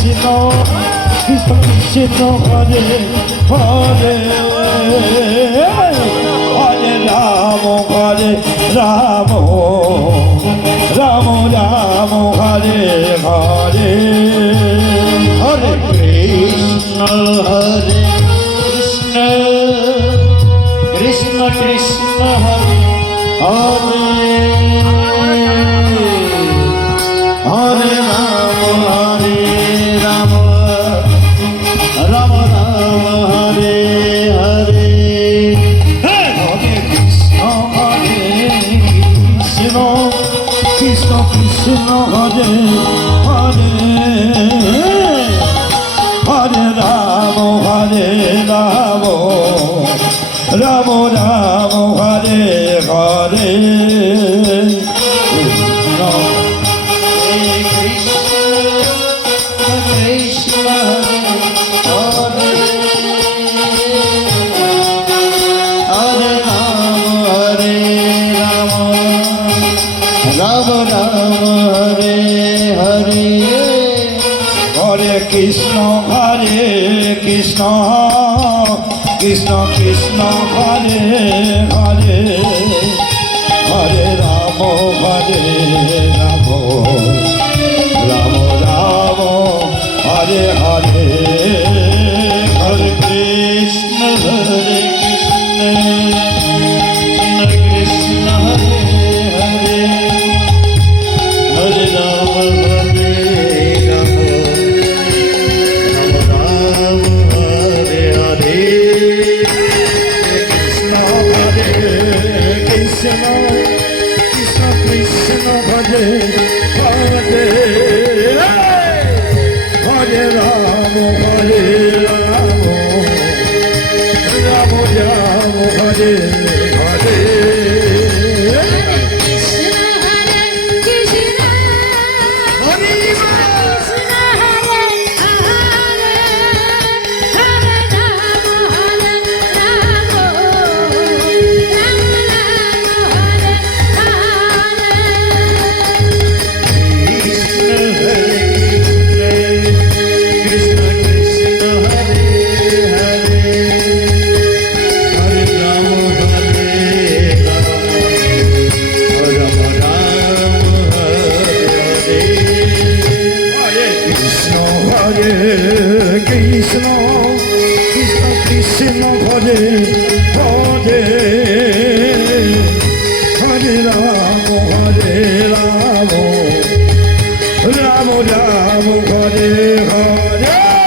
Krishna Krishna Krishna Hare Hare Hare Ram Ram Ram Ram Hare Hare Hare Krishna Hare Krishna Krishna Krishna Hare Hare Hare Ram Ram Ram Ram Hare Hare Hare Krishna Krishna Krishna Hare Hare Hare Ram Ram Ram Ram Hare Hare Krishna Hare Krishna Krishna Krishna Hare Hare Hare Ram Ram Ram Ram Hare Hare Hare Krishna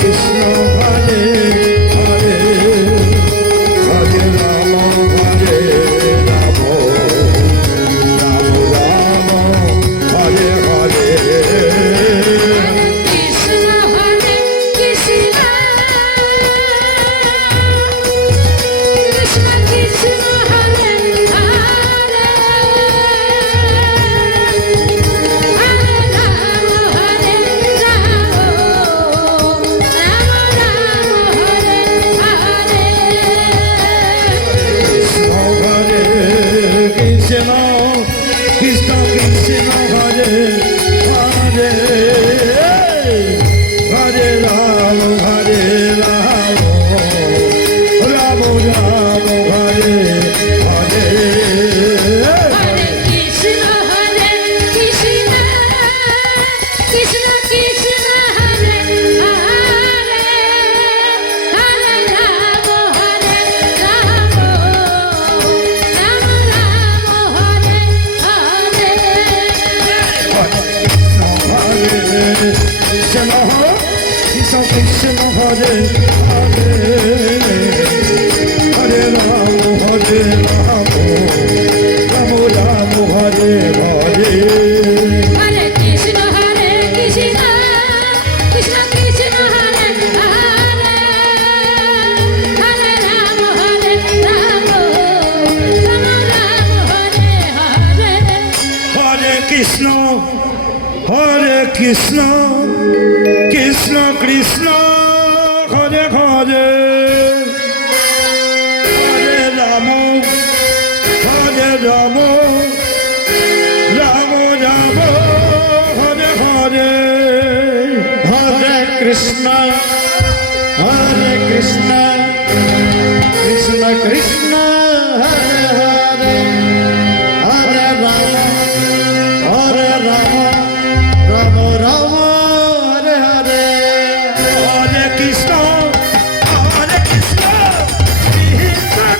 Krishna Hare Hare Hare Ram Krishna Hare Krishna Krishna Krishna Hare Hare Hare Ram Ram Ram Ram Hare Hare Hare Krishna Krishna Krishna Hare Hare Hare Ram Ram Ram Hare Hare Hare Krishna Krishna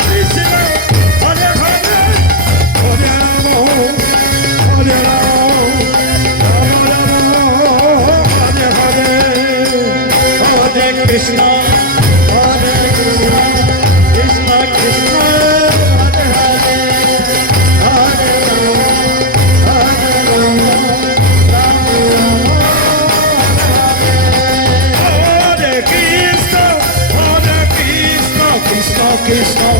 Krishna Hare Hare Hare Ram Hare Hare Hare Krishna Krishna Krishna Hare Hare Hare Ram Ram Hare Krishna Krishna Krishna